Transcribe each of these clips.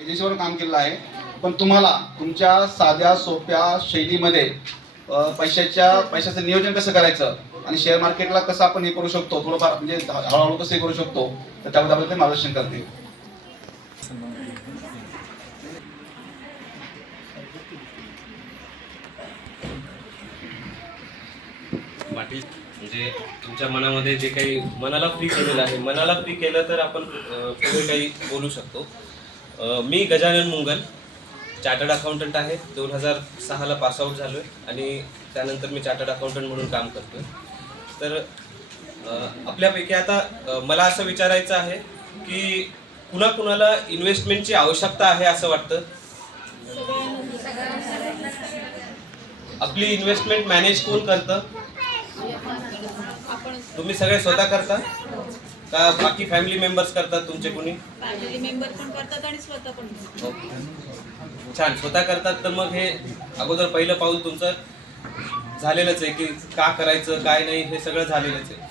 एजन्सीवर काम केलेलं आहे. पण तुम्हाला तुमच्या साध्या सोप्या शैलीमध्ये पैशाच्या पैशाचं नियोजन कसं करायचं आणि शेअर मार्केटला कसं आपण हे करू शकतो? थोडंफार म्हणजे हळूहळू कसं हे करू शकतो? तर त्याबद्दल ते मार्गदर्शन करतील म्हणजे तुमच्या मनामध्ये जे काही मनाला फ्री केलेलं आहे मनाला फ्री केलं तर आपण पुढे काही बोलू शकतो. मी गजानन मुंगल चार्टर्ड अकाउंटंट आहे. दोन हजार सहाला पासआउट झालो आहे आणि त्यानंतर मी चार्टर्ड अकाउंटंट म्हणून काम करतो आहे तर आपल्यापैकी आता मला असं विचारायचं आहे की कुणाकुणाला इन्व्हेस्टमेंटची आवश्यकता आहे असं वाटतं? आपली इन्व्हेस्टमेंट मॅनेज कोण करतं? तुम्ही सगळे स्वतः करता? का बाकी फॅमिली मेंबर्स करतात तुमचे कोणी? फॅमिली मेंबर पण करतात आणि स्वतः पण करतात. ओके. छान. स्वतः करतात तर मग हे अगोदर पहिलं पाऊल तुमचं झालेलंच आहे की का करायचं काय नाही हे सगळं झालेलंच आहे.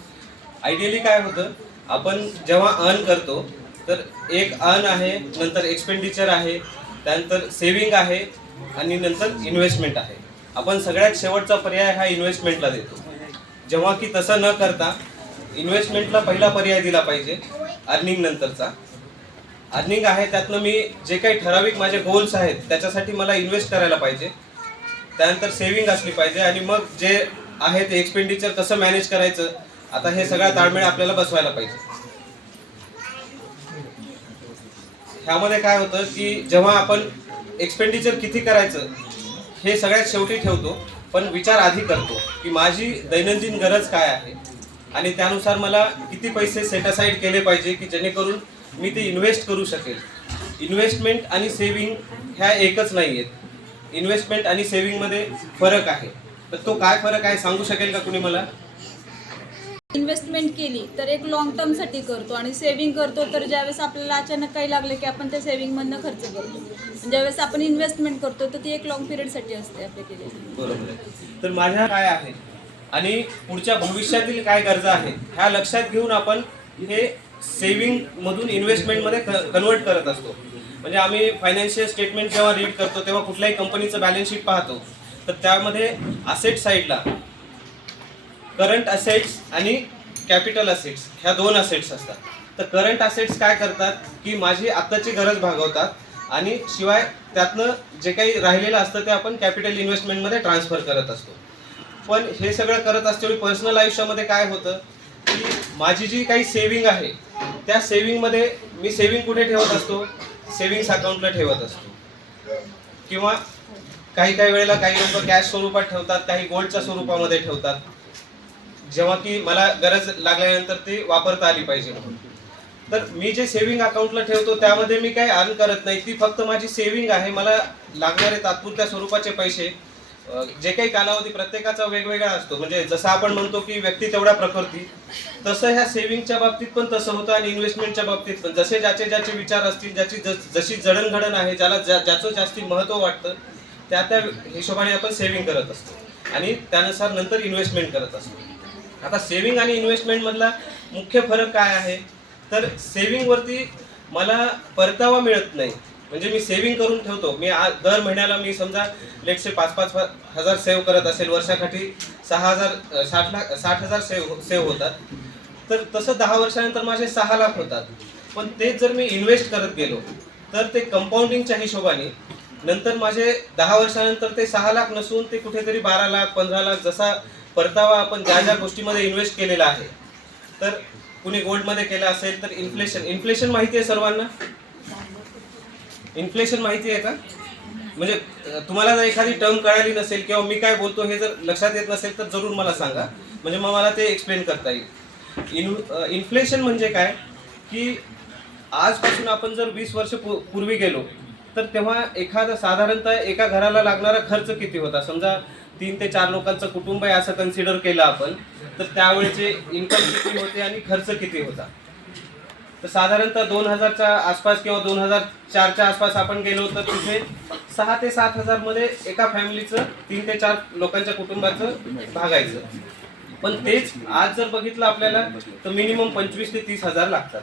आयडियली काय होतं आपण जेव्हा अर्न करतो तर एक अर्न आहे नंतर एक्सपेंडिचर आहे त्यानंतर सेविंग आहे आणि नंतर इन्व्हेस्टमेंट आहे. आपण सगळ्यात शेवटचा पर्याय हा इन्व्हेस्टमेंटला देतो. जेव्हा की तसं न करता इन्व्हेस्टमेंटला पहिला पर्याय दिला पाहिजे अर्निंग नंतरचा. अर्निंग आहे त्यातनं मी जे काही ठराविक माझे गोल्स आहेत त्याच्यासाठी मला इन्व्हेस्ट करायला पाहिजे. त्यानंतर सेव्हिंग असली पाहिजे आणि मग जे आहे ते एक्सपेंडिचर कसं मॅनेज करायचं. आता हे सगळा ताळमेळ आपल्याला बसवायला पाहिजे. ह्यामध्ये काय होतं की जेव्हा आपण एक्सपेंडिचर किती करायचं हे सगळ्यात शेवटी ठेवतो पण विचार आधी करतो की माझी दैनंदिन गरज काय आहे? आणि त्यानुसार मला किती पैसे सेट असाइड केले पाहिजे की जेणेकरून मी ते इन्व्हेस्ट करू शकेल. इन्व्हेस्टमेंट आणि सेविंग ह्या एकच नाही आहेत इन्व्हेस्टमेंट आणि सेविंगमध्ये फरक आहे. तर तो काय फरक आहे सांगू शकेल का कुणी मला? इन्व्हेस्टमेंट केली तर एक लॉंग टर्मसाठी करतो आणि सेव्हिंग करतो तर ज्यावेळेस आपल्याला अचानक काही लागले की आपण त्या सेव्हिंगमधनं खर्च करतो. ज्यावेळेस आपण इन्व्हेस्टमेंट करतो तर ती एक लॉंग पिरियडसाठी असते आपल्या केलेली बरोबर तर माझ्या काय आहे? आणि पुढच्या भविष्यातील काय गरजा आहेत ह्या लक्षात घेऊन आपण हे सेव्हिंग मधून इन्व्हेस्टमेंटमध्ये कन्वर्ट करत असतो. म्हणजे आम्ही फायनान्शियल स्टेटमेंट जेव्हा रीड करतो तेव्हा कुठल्याही कंपनीचं बॅलन्स शीट पाहतो तर त्यामध्ये असेट साईडला करंट असेट्स आणि कॅपिटल असेट्स ह्या दोन असेट्स असतात. तर करंट असेट्स काय करतात की माझी आत्ताची गरज भागवतात आणि शिवाय त्यातनं जे काही राहिलेलं असतं ते आपण कॅपिटल इन्व्हेस्टमेंटमध्ये ट्रान्सफर करत असतो. पण हे सगळं करत असतेवेळी पर्सनल आयुष्यामध्ये काय होतं की माझी जी काही सेविंग आहे त्या सेविंगमध्ये मी सेव्हिंग कुठे ठेवत असतो? सेविंग्स अकाउंटला ठेवत असतो. किंवा काही काही वेळेला काही लोक कॅश स्वरूपात ठेवतात काही गोल्डच्या स्वरूपामध्ये ठेवतात. जेव्हा की मला गरज लागल्यानंतर ती वापरता आली पाहिजे म्हणून. तर मी जे सेव्हिंग अकाउंटला ठेवतो त्यामध्ये मी काही अर्न करत नाही. ती फक्त माझी सेव्हिंग आहे. मला लागणारे तात्पुरत्या स्वरूपाचे पैसे जे काही कालावधी प्रत्येकाचा वेगवेगळा असतो. म्हणजे जसं आपण म्हणतो की व्यक्ती तेवढ्या प्रकृती तसं ह्या सेव्हिंगच्या बाबतीत पण तसं होतं आणि इन्व्हेस्टमेंटच्या बाबतीत पण. जसे ज्याचे ज्याचे विचार असतील ज्याची जशी जडणघडण आहे ज्याला ज्या- ज्याचं जास्ती महत्त्व वाटतं त्या त्या हिशोबाने आपण सेव्हिंग करत असतो. आणि त्यानुसार नंतर इन्व्हेस्टमेंट करत असतो. आता सेव्हिंग आणि इन्व्हेस्टमेंट मधला मुख्य फरक काय आहे? तर सेव्हिंग वरती मला परतावा मिळत नाही. म्हणजे मी सेव्हिंग करून ठेवतो. मी दर महिन्याला मी समजा लेटचे पाच पाच हजार सेव्ह करत असेल वर्षाकाठी सहा हजार साठ लाख साठ हजार सेव्ह हो- सेव्ह होतात. तर तसं दहा वर्षानंतर माझे सहा लाख होतात. पण तेच जर मी इन्व्हेस्ट करत गेलो तर ते कंपाऊंडिंगच्या हिशोबाने नंतर माझे दहा वर्षानंतर ते सहा लाख नसून ते कुठेतरी बारा लाख पंधरा लाख जसा परतावा आपण ज्या ज्या गोष्टीमध्ये इन्व्हेस्ट केलेला आहे. तर कुणी गोल्डमध्ये केलं असेल तर इन्फ्लेशन इन्फ्लेशन माहिती आहे सर्वांना? इन्फ्लेशन माहिती आहे का? म्हणजे तुम्हाला जर एखादी टर्म कळाली नसेल किंवा मी काय बोलतो हे जर लक्षात येत नसेल तर जरूर मला सांगा. म्हणजे मग मला ते एक्सप्लेन करता येईल. इन इन्फ्लेशन म्हणजे काय? की आजपासून आपण जर वीस वर्ष पू- पूर्वी गेलो तर तेव्हा एखादा साधारणतः एका घराला लागणारा खर्च किती होता? समजा तीन ते चार लोकांचं कुटुंब आहे असं कन्सिडर केलं आपण तर त्यावेळेचे इन्कम किती होते आणि खर्च किती होता? तर साधारणतः दोन हजारच्या आसपास किंवा दोन हजार चारच्या आसपास आपण गेलो तर तिथे सहा ते सात हजारमध्ये एका फॅमिलीचं तीन ते चार लोकांच्या कुटुंबाचं भागायचं. पण तेच आज जर बघितलं आपल्याला तर मिनिमम पंचवीस ते तीस हजार लागतात.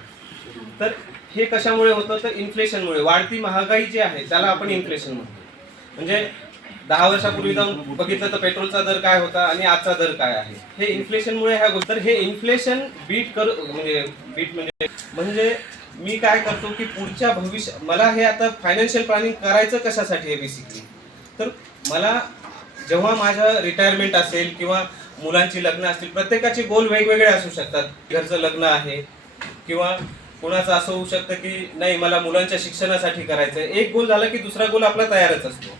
तर हे कशामुळे होतं? तर इन्फ्लेशनमुळे वाढती महागाई जी आहे त्याला आपण इन्फ्लेशन म्हणतो. म्हणजे दहा वर्षापूर्वी जाऊन बघितलं तर पेट्रोलचा दर काय होता आणि आजचा दर काय आहे? हे इन्फ्लेशनमुळे ह्या गोष्टी तर हे इन्फ्लेशन बीट कर म्हणजे बीट म्हणजे म्हणजे मी काय करतो की पुढच्या भविष्य मला हे आता फायनान्शियल प्लॅनिंग करायचं कशासाठी आहे बेसिकली तर मला जेव्हा माझं रिटायरमेंट असेल किंवा मुलांची लग्न असतील प्रत्येकाचे गोल वेगवेगळे असू शकतात. घरचं लग्न आहे किंवा कोणाचं असं होऊ शकतं की नाही मला मुलांच्या शिक्षणासाठी करायचं आहे एक गोल झाला की दुसरा गोल आपला तयारच असतो.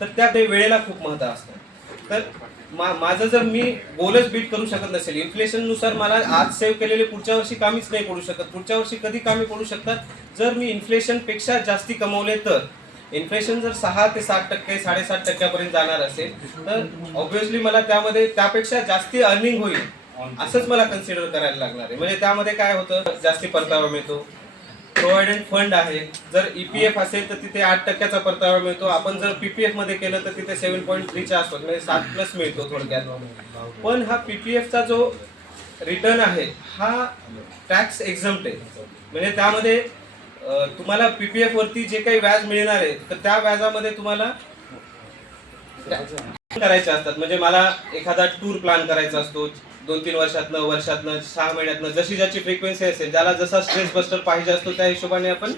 तर त्या ते वेळेला खूप महत्त्व असतं. तर मा माझं जर मी गोलच बीट करू शकत नसेल इन्फ्लेशननुसार मला आज सेव्ह केलेले पुढच्या वर्षी कामीच नाही पडू शकत. पुढच्या वर्षी कधी कामी पडू शकतात? जर मी इन्फ्लेशनपेक्षा जास्ती कमवले तर. इन्फ्लेशन जर सहा ते सात टक्के साडेसात टक्क्यापर्यंत जाणार असेल तर ऑब्व्हियसली मला त्यामध्ये त्यापेक्षा जास्ती अर्निंग होईल. असंच मला कन्सिडर करायला लागणार आहे. म्हणजे त्यामध्ये काय होतं? जास्ती परतावा मिळतो. प्रोव्हायडंट फंड आहे. जर ईपीएफ असेल तर तिथे आठ टक्क्याचा परतावा मिळतो. आपण जर पीपीएफमध्ये केलं तर तिथे सेव्हन पॉईंट थ्रीच्या आसपास म्हणजे सात प्लस मिळतो थोडक्यात. पण हा पीपीएफचा जो रिटर्न आहे हा टॅक्स एक्झम्प्ट आहे. म्हणजे त्यामध्ये तुम्हाला पीपीएफ वरती जे काही व्याज मिळणार आहे तर त्या व्याजामध्ये तुम्हाला करायचे असतात. म्हणजे मला एखादा टूर प्लॅन करायचा असतो दोन तीन वर्षातनं वर्षातनं सहा महिन्यातनं जशी ज्याची फ्रिक्वेन्सी असेल ज्याला जसा स्ट्रेस बस्टर पाहिजे असतो त्या हिशोबाने आपण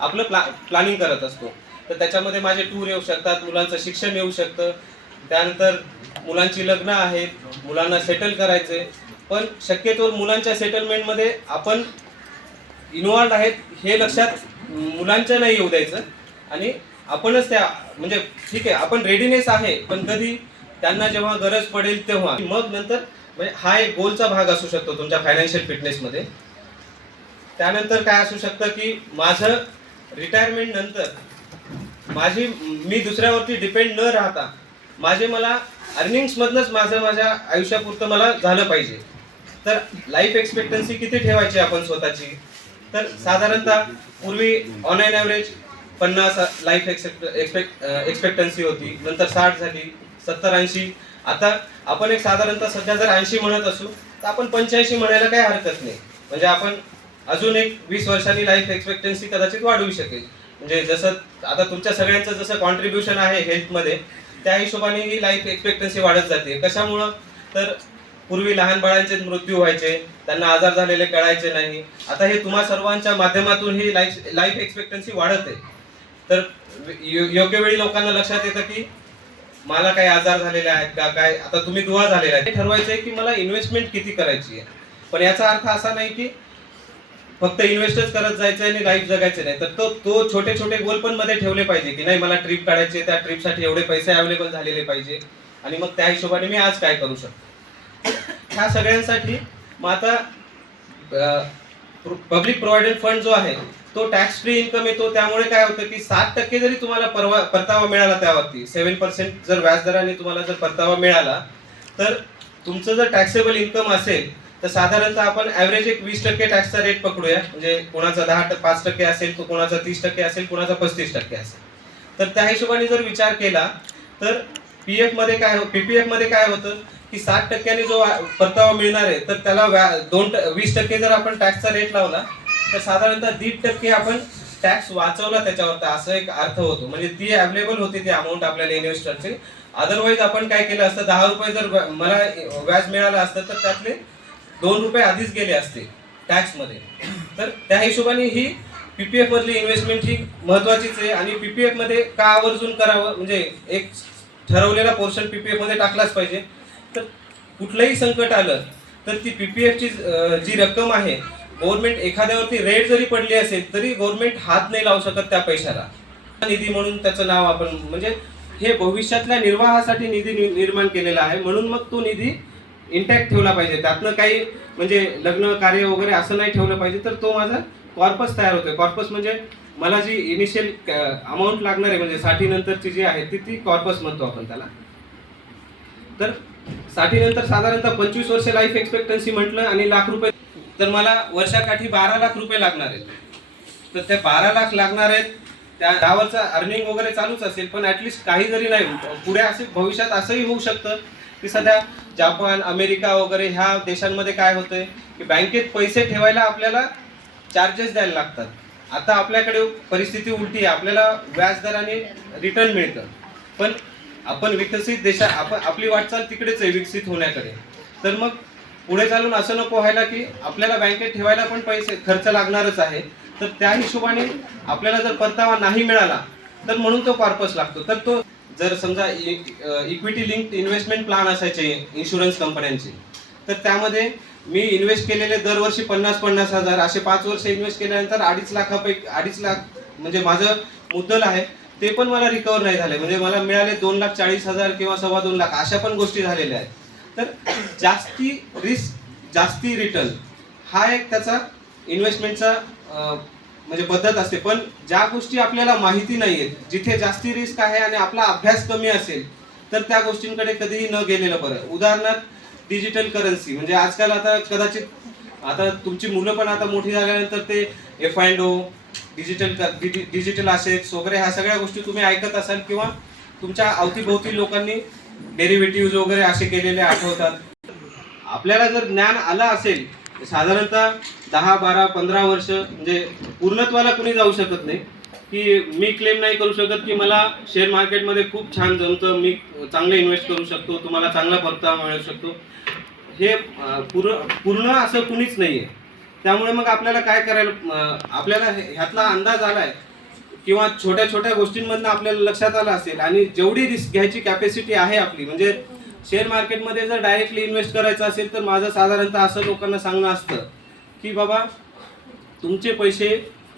आपलं प्ला प्लॅनिंग करत असतो. तर त्याच्यामध्ये माझे टूर येऊ शकतात मुलांचं शिक्षण येऊ शकतं. त्यानंतर मुलांची लग्न आहेत मुलांना सेटल करायचे पण शक्यतोवर मुलांच्या सेटलमेंटमध्ये आपण इन्व्हॉल्ड आहेत हे लक्षात मुलांच्या नाही येऊ द्यायचं. आणि आपणच त्या म्हणजे ठीक आहे आपण रेडीनेस आहे पण कधी त्यांना जेव्हा गरज पडेल तेव्हा. मग नंतर म्हणजे हा एक गोलचा भाग असू शकतो तुमच्या फायनान्शियल फिटनेसमध्ये त्यानंतर काय असू शकतं की माझं रिटायरमेंट नंतर माझी मी दुसऱ्यावरती डिपेंड न राहता माझे मला अर्निंग्समधनंच माझं माझ्या आयुष्यापुरतं मला झालं पाहिजे. तर लाईफ एक्सपेक्टन्सी किती ठेवायची आपण स्वतःची? तर साधारणतः पूर्वी ऑन एन ॲव्हरेज पन्नास लाईफ एक्सपेक्ट एक्सपेक्टन्सी होती नंतर साठ झाली सत्तर ऐंशी आता आपण एक साधारणतः सध्या जर ऐंशी म्हणत असू तर आपण पंच्याऐंशी म्हणायला काही हरकत नाही. म्हणजे आपण अजून एक वीस वर्षांनी लाईफ एक्सपेक्टन्सी कदाचित वाढवू शकेल. म्हणजे जसं आता तुमच्या सगळ्यांचं जसं कॉन्ट्रीब्युशन आहे हेल्थमध्ये त्या हिशोबाने ही लाईफ एक्सपेक्टन्सी वाढत जाते. कशामुळं? तर पूर्वी लहान बाळांचे मृत्यू व्हायचे त्यांना आजार झालेले कळायचे नाही. आता हे तुम्हा सर्वांच्या माध्यमातून ही लाईफ लाईफ एक्सपेक्टन्सी वाढत आहे. तर यो- योग्य वेळी लोकांना लक्षात येतं की मला काही आजार झालेले आहेत का? काय? आता तुम्ही दुवा झालेला आहे. ठरवायचं आहे की मला इन्व्हेस्टमेंट किती करायची आहे? पण याचा अर्थ असा नाही की फक्त इन्व्हेस्टच करत जायचं आणि लाईफ जगायचं नाही. तर तो तो छोटे छोटे गोल पण मध्ये ठेवले पाहिजे की नाही मला ट्रिप काढायची त्या ट्रिपसाठी एवढे पैसे अवेलेबल झालेले पाहिजे. आणि मग त्या हिशोबाने मी आज काय करू शकतो? ह्या सगळ्यांसाठी मग आता पब्लिक प्रोव्हायडेड फंड जो आहे तो टॅक्स फ्री इन्कम येतो. त्यामुळे काय होतं की सात टक्के जरी तुम्हाला परवा परतावा मिळाला त्यावरती सेव्हन पर्सेंट जर व्याजदराने तुम्हाला जर परतावा मिळाला तर तुमचं जर टॅक्सेबल इन्कम असेल तर साधारणतः आपण ऍव्हरेज एक वीस टक्के टॅक्सचा रेट पकडूया. म्हणजे कोणाचा दहा टक्के पाच टक्के असेल तो कोणाचा तीस टक्के असेल कोणाचा पस्तीस टक्के असेल. तर त्या हिशोबाने जर विचार केला तर पी एफमध्ये काय हो, पीपीएफमध्ये काय होतं? की सात टक्क्याने जो परतावा मिळणार आहे तर त्याला व्या- दोन वीस टक्के जर आपण टॅक्सचा रेट लावला तर साधारणतः दीड टक्के आपण टॅक्स वाचवला त्याच्यावर. असं एक अर्थ होतो. म्हणजे ती अवेलेबल होती ती अमाऊंट आपल्याला इन्व्हेस्टरची अदरवाईज आपण काय केलं असतं दहा रुपये जर मला व्याज मिळालं असतं तर त्यातले दोन रुपये आधीच गेले असते टॅक्समध्ये तर त्या हिशोबाने ही पी पी इन्व्हेस्टमेंट ही महत्त्वाचीच आहे. आणि पी पी एफमध्ये का आवर्जून करावं? म्हणजे एक ठरवलेला पोर्शन पी पी एफमध्ये टाकलाच पाहिजे. तर कुठलंही संकट आलं तर ती पी पी एफची जी रक्कम आहे गव्हर्नमेंट एखाद्यावरती रेट जरी पडली असेल तरी गव्हर्नमेंट हात नाही लावू शकत त्या पैशाला. निधी म्हणून त्याचं नाव आपण म्हणजे हे भविष्यातल्या निर्वाहासाठी निधी निर्माण केलेला आहे म्हणून मग तो निधी इंटॅक्ट ठेवला पाहिजे. त्यातनं काही म्हणजे लग्न कार्य वगैरे असं नाही ठेवलं पाहिजे तर तो माझा कॉर्पस तयार होतोय. कॉर्पस म्हणजे मला जी इनिशियल अमाऊंट लागणार आहे म्हणजे साठी नंतरची जी आहे ती ती कॉर्पस म्हणतो आपण त्याला. तर साठी नंतर साधारणतः पंचवीस वर्ष लाईफ एक्सपेक्टन्सी म्हटलं आणि लाख रुपये तर मला वर्षाकाठी बारा लाख रुपये लागणार आहेत. तर ते बारा लाख लागणार आहेत त्या त्यावरचं अर्निंग वगैरे चालूच असेल पण ऍटलिस्ट काही जरी नाही पुढे असे भविष्यात असंही होऊ शकतं की सध्या जापान अमेरिका वगैरे ह्या देशांमध्ये काय होतंय की बँकेत पैसे ठेवायला आपल्याला चार्जेस द्यायला लागतात. आता आपल्याकडे परिस्थिती उलटी आहे आपल्याला व्याजदराने रिटर्न मिळतं. पण आपण विकसित देशा आपण आपली वाटचाल तिकडेच आहे विकसित होण्याकडे. तर मग पुढे चालून असं नको व्हायला की आपल्याला बँकेत ठेवायला पण पैसे खर्च लागणारच आहे. तर त्या हिशोबाने आपल्याला जर परतावा नाही मिळाला तर म्हणून तो पार्पस लागतो. तर तो जर समजा इक्विटी लिंक इन्व्हेस्टमेंट प्लॅन असायचे इन्शुरन्स कंपन्यांचे तर त्यामध्ये मी इन्व्हेस्ट केलेले दरवर्षी पन्नास पन्नास हजार असे पाच वर्ष इन्व्हेस्ट केल्यानंतर अडीच लाखापैकी अडीच लाख म्हणजे माझं मुद्दल आहे ते पण मला रिकवर नाही झाले म्हणजे मला मिळाले दोन लाख चाळीस हजार किंवा सव्वा दोन लाख अशा पण गोष्टी झालेल्या आहेत. तर जास्ती रिस्क जास्ती रिटर्न हा एक त्याचा इन्व्हेस्टमेंटचा म्हणजे पद्धत असते. पण ज्या गोष्टी आपल्याला माहिती नाही आहेत जिथे जास्ती रिस्क आहे आणि आपला अभ्यास कमी असेल तर त्या गोष्टींकडे कधीही न गेलेलं बरं. उदाहरणार्थ डिजिटल करन्सी म्हणजे आजकाल आता कदाचित आता तुमची मुलं पण आता मोठी झाल्यानंतर ते F and O digital digital assets वगैरे ह्या सगळ्या गोष्टी तुम्ही ऐकत असाल किंवा तुमच्या अवतीभोवती लोकांनी डेरिव्हेटिव्ह वगैरे असे केलेले आठवतात. आपल्याला जर ज्ञान आलं असेल साधारणतः दहा बारा पंधरा वर्ष म्हणजे पूर्णत्वाला कुणी जाऊ शकत नाही. की मी क्लेम नाही करू शकत की मला शेअर मार्केटमध्ये खूप छान जमतं मी चांगलं इन्व्हेस्ट करू शकतो तुम्हाला चांगला परतावा मिळू शकतो. हे पूर्ण पूर्ण असं कुणीच नाही आहे त्यामुळे मग आपल्याला काय करायला आपल्याला ह्यातला अंदाज आलाय किंवा छोट्या छोट्या गोष्टींमधनं आपल्याला लक्षात आलं असेल आणि जेवढी रिस्क घ्यायची कॅपॅसिटी आहे आपली म्हणजे शेअर मार्केटमध्ये जर डायरेक्टली इन्व्हेस्ट करायचं असेल तर माझं साधारणतः असं लोकांना सांगणं असतं की बाबा तुमचे पैसे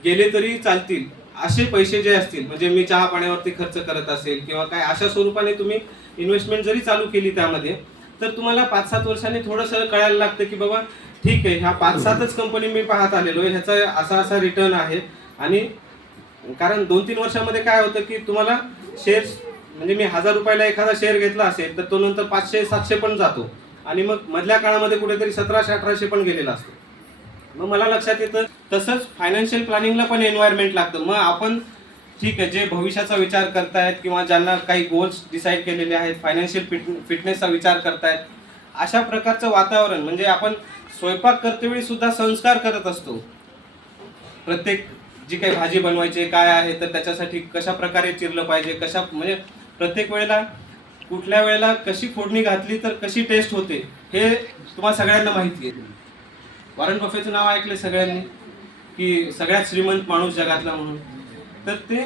गेले तरी चालतील असे पैसे जे असतील म्हणजे मी चहा पाण्यावरती खर्च करत असेल किंवा काय अशा स्वरूपाने तुम्ही इन्व्हेस्टमेंट जरी चालू केली त्यामध्ये तर तुम्हाला पाच सात वर्षांनी थोडंसं कळायला लागतं की बाबा ठीक आहे ह्या पाच सातच कंपनी मी पाहत आलेलो आहे. ह्याचा असा असा रिटर्न आहे. आणि कारण दोन तीन वर्षामध्ये काय होतं की तुम्हाला शेअर्स म्हणजे मी हजार रुपयाला एखादा शेअर घेतला असेल तर तो नंतर पाचशे सातशे पण जातो. आणि मग मधल्या काळामध्ये कुठेतरी सतराशे अठराशे पण गेलेला असतो. मग मला लक्षात येतं तसंच फायनान्शियल प्लॅनिंगला पण एन्व्हायरमेंट लागतं. मग आपण ठीक आहे जे भविष्याचा विचार करतायत किंवा ज्यांना काही गोल्स डिसाईड केलेले आहेत फायनान्शियल फिट फिटनेसचा विचार करतायत अशा प्रकारचं वातावरण म्हणजे आपण स्वयंपाक करतेवेळी सुद्धा संस्कार करत असतो. प्रत्येक जी काही भाजी बनवायची काय आहे तर त्याच्यासाठी कशा प्रकारे चिरलं पाहिजे कशा म्हणजे प्रत्येक वेळेला कुठल्या वेळेला कशी फोडणी घातली तर कशी टेस्ट होते हे तुम्हाला सगळ्यांना माहिती आहे. वॉरन बफेचं नाव ऐकले सगळ्यांनी की सगळ्यात श्रीमंत माणूस जगातला म्हणून. तर ते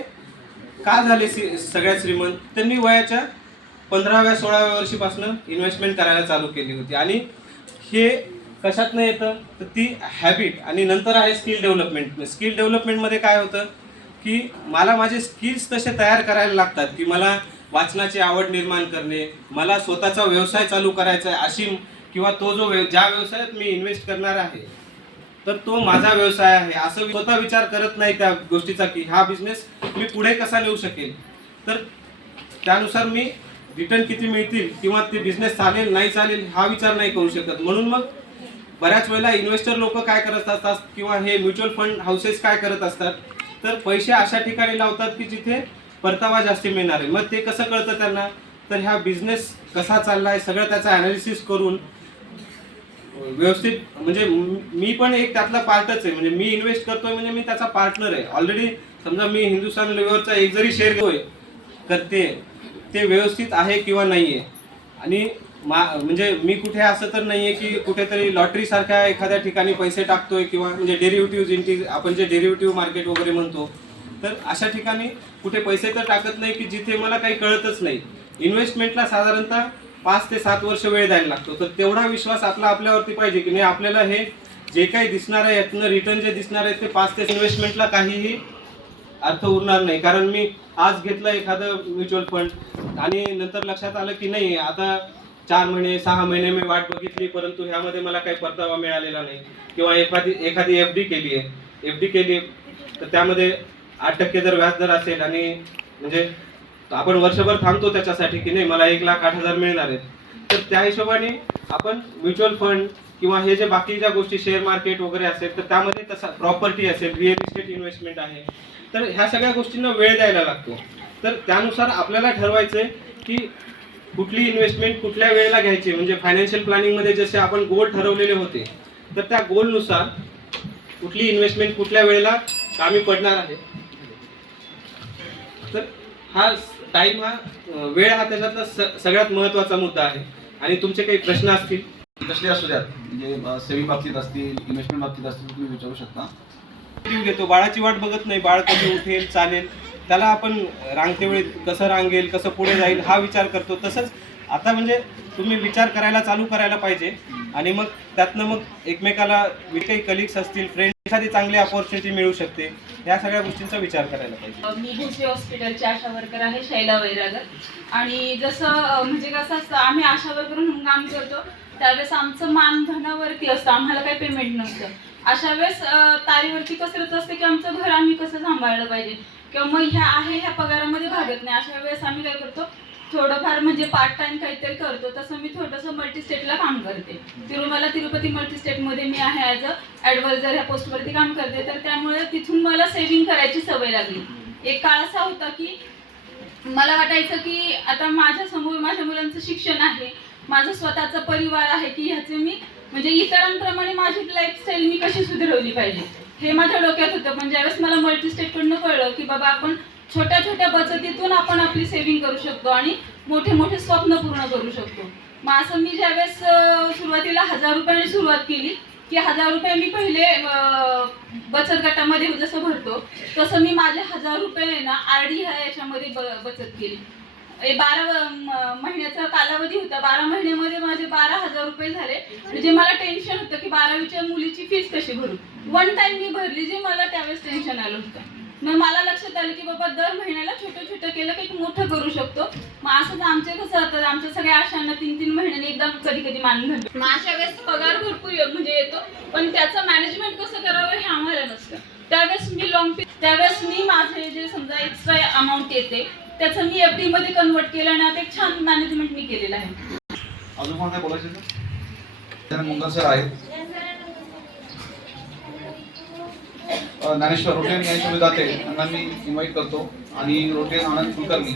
का झाले श्री- सगळ्यात श्रीमंत? त्यांनी वयाच्या पंधराव्या सोळाव्या वर्षीपासून इन्व्हेस्टमेंट करायला चालू केली होती. आणि हे कशात नाही येतं? तर ती हॅबिट आणि नंतर आहे स्किल डेव्हलपमेंट स्किल डेव्हलपमेंटमध्ये काय होतं? की मला माझे स्किल्स तसे तयार करायला लागतात की मला वाचनाची आवड निर्माण करणे मला स्वतःचा व्यवसाय चालू करायचा आहे अशी किंवा तो जो व्यव ज्या व्यवसायात मी इन्व्हेस्ट करणार आहे तर तो माझा व्यवसाय आहे. असं स्वतः विचार करत नाही त्या गोष्टीचा की हा बिझनेस मी पुढे कसा नेऊ शकेल? तर त्यानुसार मी रिटर्न किती मिळतील किंवा ते बिझनेस चालेल नाही चालेल हा विचार नाही करू शकत. म्हणून मग बऱ्याच वेळेला इन्व्हेस्टर लोक काय करत असतात किंवा हे म्युच्युअल फंड हाऊसेस काय करत असतात तर पैसे अशा ठिकाणी लावतात की जिथे परतावा जास्त मिळणार आहे. मग ते कसं कळतं त्यांना? तर ह्या बिझनेस कसा चालला आहे सगळं त्याचा अनालिसिस करून व्यवस्थित म्हणजे मी पण एक त्यातला पार्टच आहे. म्हणजे मी इन्व्हेस्ट करतोय म्हणजे मी त्याचा पार्टनर आहे. ऑलरेडी समजा मी हिंदुस्थान लिव्हरचा एक जरी शेअर घेतोय करते ते व्यवस्थित आहे किंवा नाही आहे आणि मा म्हणजे मी कुठे असं तर नाही आहे की कुठेतरी लॉटरीसारख्या एखाद्या ठिकाणी पैसे टाकतोय किंवा म्हणजे डेरिव्हेटिव्ह इंटी आपण जे डेरिव्हेटिव्ह मार्केट वगैरे म्हणतो तर अशा ठिकाणी कुठे पैसे तर टाकत नाही की जिथे मला काही कळतच नाही. इन्व्हेस्टमेंटला साधारणतः पाच ते सात वर्ष वेळ द्यायला लागतो. तर तेवढा विश्वास आपला आपल्यावरती पाहिजे की नाही आपल्याला हे जे काही दिसणार आहे यातनं रिटर्न जे दिसणार आहे ते पाच ते इन्व्हेस्टमेंटला काहीही अर्थ उरणार नाही. कारण मी आज घेतलं एखादं म्युच्युअल फंड आणि नंतर लक्षात आलं की नाही आता चार महिने सहा महिने मी वाट बघितली परंतु ह्यामध्ये मला काही परतावा मिळालेला नाही. किंवा एखादी एखादी एफ डी केली आहे. एफ डी केली तर त्यामध्ये आठ टक्के जर व्याज दर असेल आणि म्हणजे आपण वर्षभर थांबतो त्याच्यासाठी की नाही मला एक लाख आठ हजार मिळणार आहेत. तर त्या हिशोबाने आपण म्युच्युअल फंड किंवा हे जे बाकीच्या गोष्टी शेअर मार्केट वगैरे असेल तर त्यामध्ये तसा प्रॉपर्टी असेल रिअल इस्टेट इन्व्हेस्टमेंट आहे. तर ह्या सगळ्या गोष्टींना वेळ द्यायला लागतो. तर त्यानुसार आपल्याला ठरवायचंय की कुठली इन्व्हेस्टमेंट कुठल्या वेळेला घ्यायची? म्हणजे फायनान्शियल प्लॅनिंगमध्ये जसे आपण गोल ठरवलेले होते तर त्या गोलनुसार कुठली इन्व्हेस्टमेंट कुठल्या वेळेला कामी पडणार आहे? तर हा टाईम हा वेळ हा त्याच्यातला सगळ्यात महत्त्वाचा मुद्दा आहे. आणि तुमचे काही प्रश्न असतील? कसले असू द्यात. म्हणजे सेविंग बाबतीत असतील इन्व्हेस्टमेंट बाबतीत असतील तुम्ही विचारू शकता. जीव घेतो. बाळाची वाट बघत नाही. बाळ कधी उठेल चालेल. त्याला आपण रांगते वेळी कसं रांगेल कसं पुढे जाईल हा विचार करतो. तसंच आता म्हणजे तुम्ही विचार करायला चालू करायला पाहिजे. आणि मग त्यातनं मग एकमेकाला जे काही कलिग्स असतील फ्रेंड एखादी चांगली अपॉर्च्युनिटी मिळू शकते. या सगळ्या गोष्टींचा विचार करायला पाहिजे. मी भोसले हॉस्पिटलची आशा वर्कर आहे शैला वैरागर. आणि जसं म्हणजे कसं असतं आम्ही आशा वर्कर म्हणून काम करतो. त्यावेळेस आमचं मानधनावरती असतं. आम्हाला काही पेमेंट नसतं. अशा वेळेस तारीवरती कसरत असते की आमचं घर आम्ही कसं सांभाळलं पाहिजे? किंवा मग ह्या आहे ह्या पगारामध्ये भागत नाही. अशा वेळेस आम्ही काय करतो थोडंफार म्हणजे पार्ट टाइम काहीतरी करतो. तसं मी थोडंसं मल्टी स्टेटला काम करते. तिरुमला तिरुपती मल्टी स्टेटमध्ये मी आहे ॲज अ ॲडवायझर ह्या पोस्टवरती काम करते. तर त्यामुळे तिथून मला सेव्हिंग करायची सवय लागली. एक काळ असा होता की मला वाटायचं की आता माझ्यासमोर माझ्या मुलांचं शिक्षण आहे. माझा स्वतःचा परिवार आहे की ह्याचे मी म्हणजे इतरांप्रमाणे माझी लाईफस्टाईल मी कशी सुधारवली पाहिजे? हे माझ्या डोक्यात होतं. पण ज्यावेळेस मला मल्टीस्टेटकडनं कळलं की बाबा आपण छोट्या छोट्या बचतीतून आपण आपली सेव्हिंग करू शकतो आणि मोठे मोठे स्वप्न पूर्ण करू शकतो. मग असं मी ज्यावेळेस सुरुवातीला हजार रुपयाने सुरुवात केली की हजार रुपये मी पहिले बचत गटामध्ये जसं भरतो तसं मी माझे हजार रुपये ना आर डी ह्या याच्यामध्ये ब- बचत केली. बारा महिन्याचा कालावधी होता. बारा महिन्यामध्ये माझे बारा हजार रुपये झाले. म्हणजे जे मला टेन्शन होतं की बारावीच्या मुलीची फीस कशी भरू? वन टाइम मी भरली जे मला त्यावेळेस टेन्शन आलं होतं. मग मला लक्षात आलं की बाबा दर महिन्याला छोटं छोटं केलं की मोठं करू शकतो. मग असंच आमचे कसं होतं आमच्या सगळ्या आशांना तीन तीन महिन्याने एकदा कधी कधी मान घालतो. मग अशा वेळेस पगार भरपूर ये- म्हणजे येतो. पण त्याचं मॅनेजमेंट कसं करावं हे आम्हाला नसतं. त्यावेळेस मी लॉंग त्यावेळेस मी माझे जे समजा एक्स्ट्रा अमाऊंट येते त्याचं मी एफमध्ये कन्वर्ट केलं आणि आता एक छान मॅनेजमेंट मी केलेलं आहे. अजून कोण काय बोलायचं आहे का? सर आहेत. ज्ञानेश्वर रोटेन यांच्या जाते. त्यांना मी इन्व्हाइट करतो. आणि रोटेन आनंद कुलकर्णी